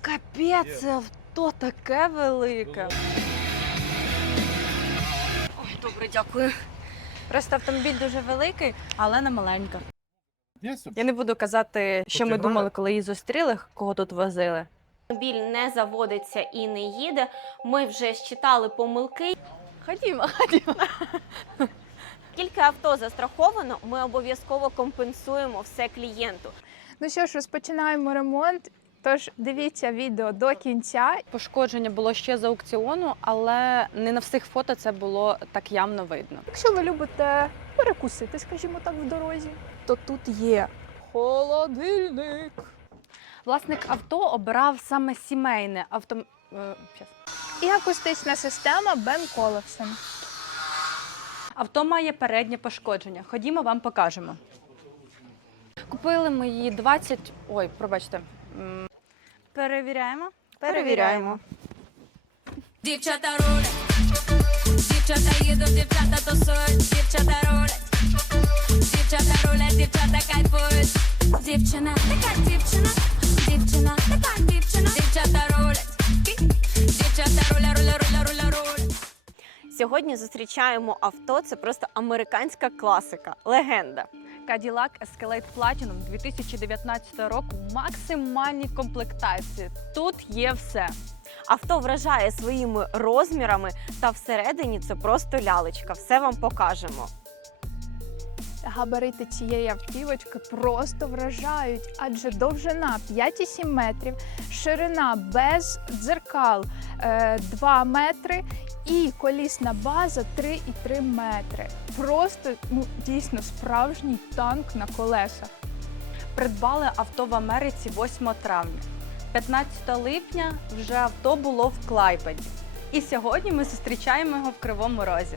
Капець, це авто таке велике. Ой, добре, дякую. Просто автомобіль дуже великий, але не маленька. Я не буду казати, що ми думали, коли її зустріли, кого тут возили. Автомобіль не заводиться і не їде. Ми вже считали помилки. Ходімо, ходімо. Тільки авто застраховано, ми обов'язково компенсуємо все клієнту. Ну що ж, розпочинаємо ремонт. Тож дивіться відео до кінця. Пошкодження було ще з аукціону, але не на всіх фото це було так явно видно. Якщо ви любите перекусити, скажімо так, в дорозі, то тут є холодильник. Власник авто обирав саме сімейне авто. е, щас. І акустична система Бен Коловсон. Авто має переднє пошкодження. Ходімо, вам покажемо. Купили ми її 20. Ой, пробачте. Перевіряємо. Перевіряємо. Дівчата рулять, дівчата їдуть, дівчата тусують, дівчата рулять, дівчата рулять, дівчата кайфують. Дівчина, така дівчина, дівчина, така дівчина, дівчата рулять, дівчата руля, руля, руля, руля, руля. Сьогодні зустрічаємо авто. Це просто американська класика, легенда. Cadillac Escalade Platinum 2019 року в максимальній комплектації. Тут є все. Авто вражає своїми розмірами, та всередині це просто лялечка. Все вам покажемо. Габарити цієї автівочки просто вражають, адже довжина 5,7 метрів, ширина без дзеркал е, 2 метри і колісна база 3,3 метри. Просто ну дійсно справжній танк на колесах. Придбали авто в Америці 8 травня. 15 липня вже авто було в Клайпеді. І сьогодні ми зустрічаємо його в Кривому Розі.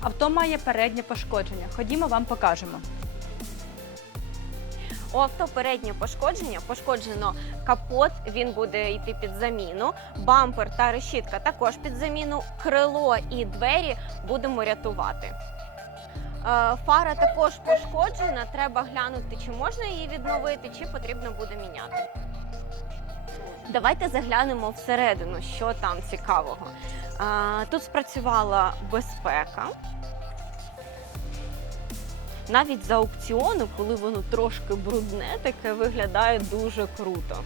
Авто має переднє пошкодження. Ходімо, вам покажемо. У авто переднє пошкодження пошкоджено капот, він буде йти під заміну. Бампер та решітка також під заміну. Крило і двері будемо рятувати. Е, Фара також пошкоджена. Треба глянути, чи можна її відновити, чи потрібно буде міняти. Давайте заглянемо всередину, що там цікавого. Тут спрацювала безпека. Навіть за аукціону, коли воно трошки брудне, таке виглядає дуже круто.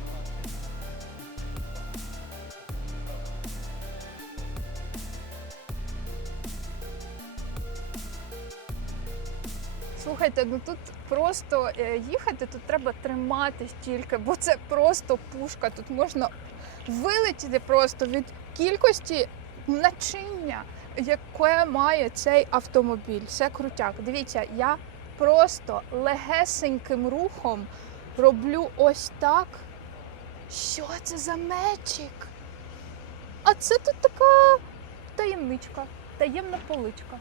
Слухайте, ну тут просто е, їхати, тут треба триматись тільки, бо це просто пушка. Тут можна вилетіти просто від кількості начиння, яке має цей автомобіль. Це крутяк. Дивіться, я просто легесеньким рухом роблю ось так. Що це за мечик? А це тут така таємничка, таємна поличка.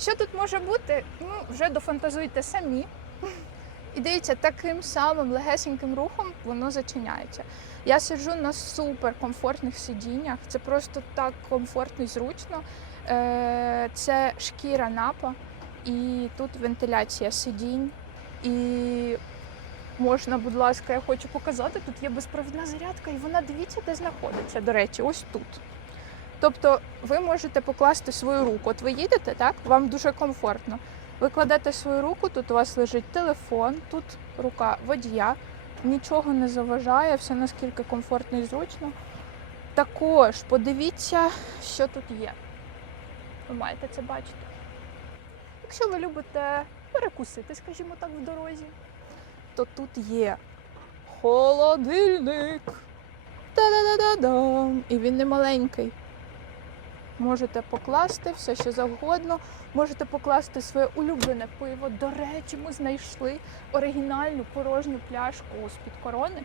Що тут може бути? Ну, вже дофантазуйте самі. І дивіться, таким самим легесеньким рухом воно зачиняється. Я сиджу на супер комфортних сидіннях. Це просто так комфортно і зручно. Е, Це шкіра напа, і тут вентиляція сидінь. І можна, будь ласка, я хочу показати. Тут є безпровідна зарядка, і вона дивіться, де знаходиться. До речі, ось тут. Тобто ви можете покласти свою руку. От ви їдете, так? Вам дуже комфортно. Ви кладете свою руку, тут у вас лежить телефон, тут рука водія, нічого не заважає, все наскільки комфортно і зручно. Також подивіться, що тут є. Ви маєте це бачити. Якщо ви любите перекусити, скажімо так, в дорозі, то тут є холодильник. Та-да-да-да-дам! І він не маленький. Можете покласти все, що завгодно. Можете покласти своє улюблене пиво. До речі, ми знайшли оригінальну порожню пляшку з-під корони.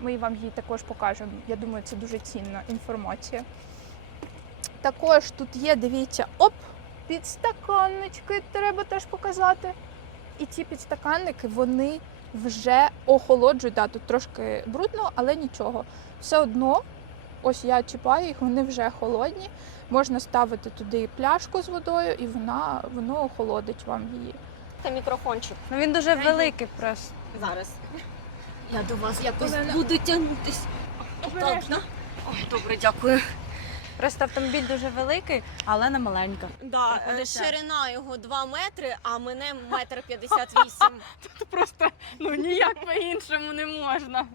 Ми вам її також покажемо. Я думаю, це дуже цінна інформація. Також тут є, дивіться, оп, підстаканнички треба теж показати. І ці підстаканники, вони вже охолоджують. Да, тут трошки брудно, але нічого. Все одно, ось я чіпаю їх, вони вже холодні. Можна ставити туди пляшку з водою, і вона воно охолодить вам її. Це мікрофончик Ну він дуже великий просто. зараз. Я до вас якось Олена. буду тягнутись. Обережно. Ой, добре, дякую. Просто автомобіль дуже великий, але не маленька. Да, е, Приходиться. ширина його 2 метри, а мене метр 58. Просто ну ніяк по-іншому не можна.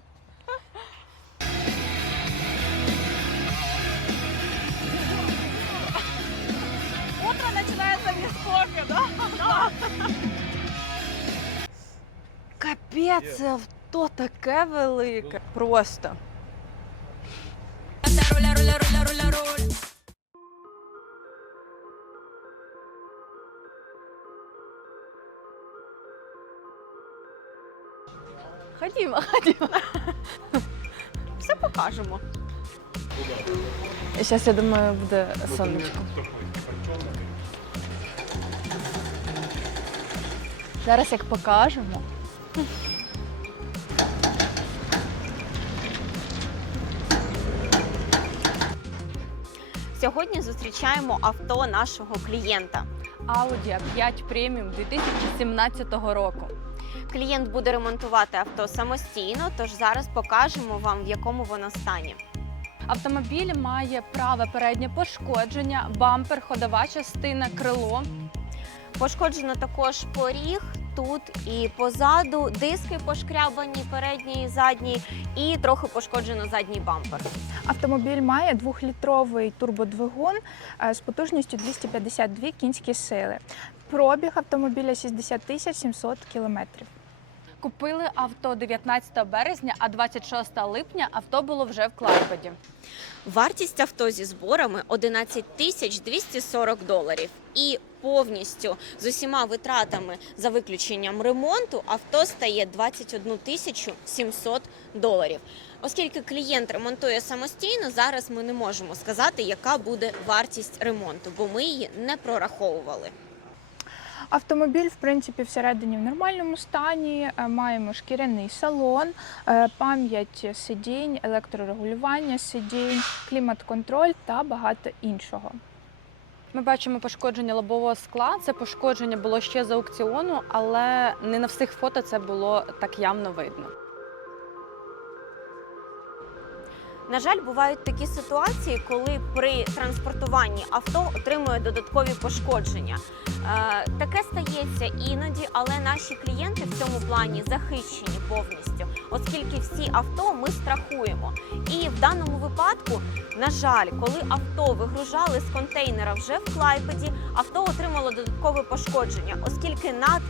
Капець, це авто таке велике. Просто. Ходімо, ходімо. Все покажемо. Зараз, я думаю, буде сонечко. Зараз як покажемо. Сьогодні зустрічаємо авто нашого клієнта. Audi A5 Premium 2017 року. Клієнт буде ремонтувати авто самостійно, тож зараз покажемо вам, в якому воно стані. Автомобіль має праве переднє пошкодження, бампер, ходова частина, крило. Пошкоджено також поріг тут і позаду, диски пошкрябані передній і задній, і трохи пошкоджено задній бампер. Автомобіль має двохлітровий турбодвигун е, з потужністю 252 кінські сили. Пробіг автомобіля 60 тисяч 700 кілометрів. Купили авто 19 березня, а 26 липня авто було вже в Клайпеді. Вартість авто зі зборами 11 тисяч 240 доларів. І повністю з усіма витратами за виключенням ремонту авто стає 21 тисячу 700 доларів. Оскільки клієнт ремонтує самостійно, зараз ми не можемо сказати, яка буде вартість ремонту, бо ми її не прораховували. Автомобіль, в принципі, всередині в нормальному стані. Е, Маємо шкіряний салон, е, пам'ять сидінь, електрорегулювання сидінь, клімат-контроль та багато іншого. Ми бачимо пошкодження лобового скла. Це пошкодження було ще з аукціону, але не на всіх фото це було так явно видно. На жаль, бувають такі ситуації, коли при транспортуванні авто отримує додаткові пошкодження. Е, таке стається іноді, але наші клієнти в цьому плані захищені повністю, оскільки всі авто ми страхуємо. І в даному випадку, на жаль, коли авто вигружали з контейнера вже в Клайпеді, авто отримало додаткове пошкодження, оскільки над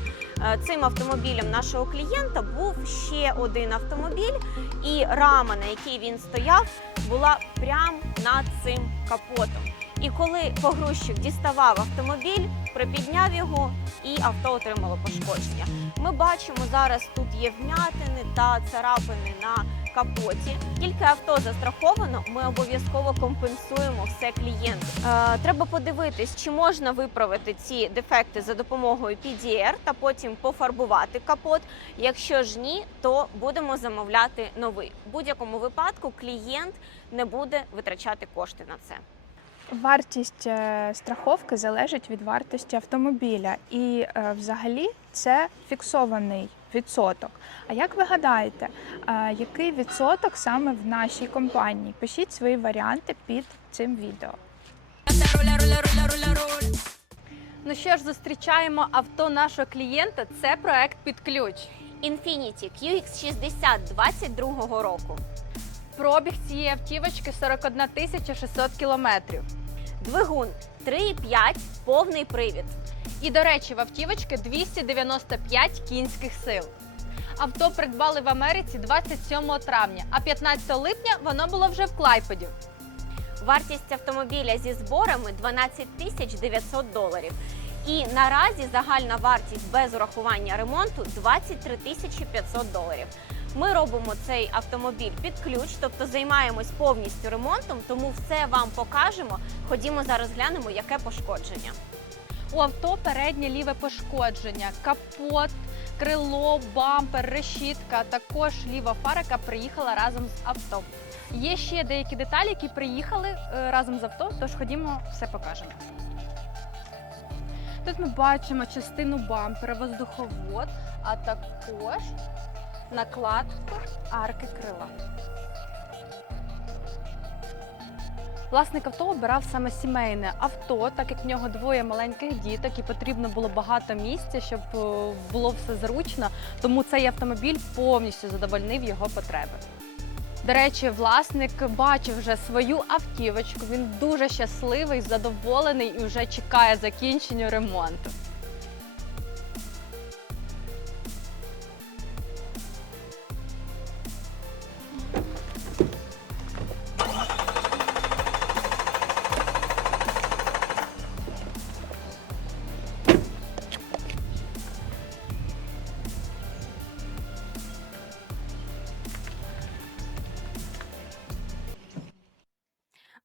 цим автомобілем нашого клієнта був ще один автомобіль, і рама, на якій він стояв, була прямо над цим капотом. І коли погрузчик діставав автомобіль, припідняв його, і авто отримало пошкодження. Ми бачимо зараз тут є вмятини та царапини на капоті. Тільки авто застраховано, ми обов'язково компенсуємо все клієнту. Е, треба подивитись, чи можна виправити ці дефекти за допомогою PDR та потім пофарбувати капот. Якщо ж ні, то будемо замовляти новий. В будь-якому випадку клієнт не буде витрачати кошти на це. Вартість е, страховки залежить від вартості автомобіля, і е, взагалі це фіксований відсоток. А як ви гадаєте, е, який відсоток саме в нашій компанії? Пишіть свої варіанти під цим відео. Ну що ж, зустрічаємо авто нашого клієнта. Це проект під ключ. Infiniti QX60 22 року. Пробіг цієї автівочки 41 тисяча 600 кілометрів. Двигун 3,5, повний привід. І, до речі, в автівочки 295 кінських сил. Авто придбали в Америці 27 травня, а 15 липня воно було вже в Клайпеді. Вартість автомобіля зі зборами 12 тисяч 900 доларів. І наразі загальна вартість без урахування ремонту 23 тисячі 500 доларів. Ми робимо цей автомобіль під ключ, тобто займаємось повністю ремонтом, тому все вам покажемо. Ходімо зараз глянемо, яке пошкодження. У авто переднє ліве пошкодження, капот, крило, бампер, решітка, також ліва фара, яка приїхала разом з авто. Є ще деякі деталі, які приїхали е, разом з авто, тож ходімо, все покажемо. Тут ми бачимо частину бампера, воздуховод, а також накладку арки крила. Власник авто обирав саме сімейне авто, так як в нього двоє маленьких діток і потрібно було багато місця, щоб е, було все зручно. Тому цей автомобіль повністю задовольнив його потреби. До речі, власник бачив вже свою автівочку. Він дуже щасливий, задоволений і вже чекає закінчення ремонту.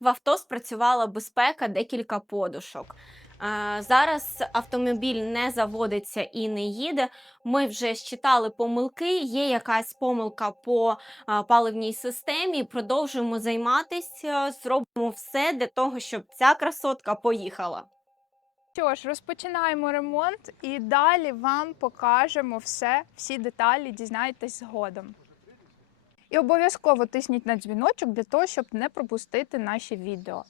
В авто спрацювала безпека, декілька подушок. Зараз автомобіль не заводиться і не їде. Ми вже считали помилки. Є якась помилка по паливній системі. Продовжуємо займатися. Зробимо все для того, щоб ця красотка поїхала. Що ж, розпочинаємо ремонт і далі вам покажемо все, всі деталі, дізнаєтесь згодом. І обов'язково тисніть на дзвіночок для того, щоб не пропустити наші відео.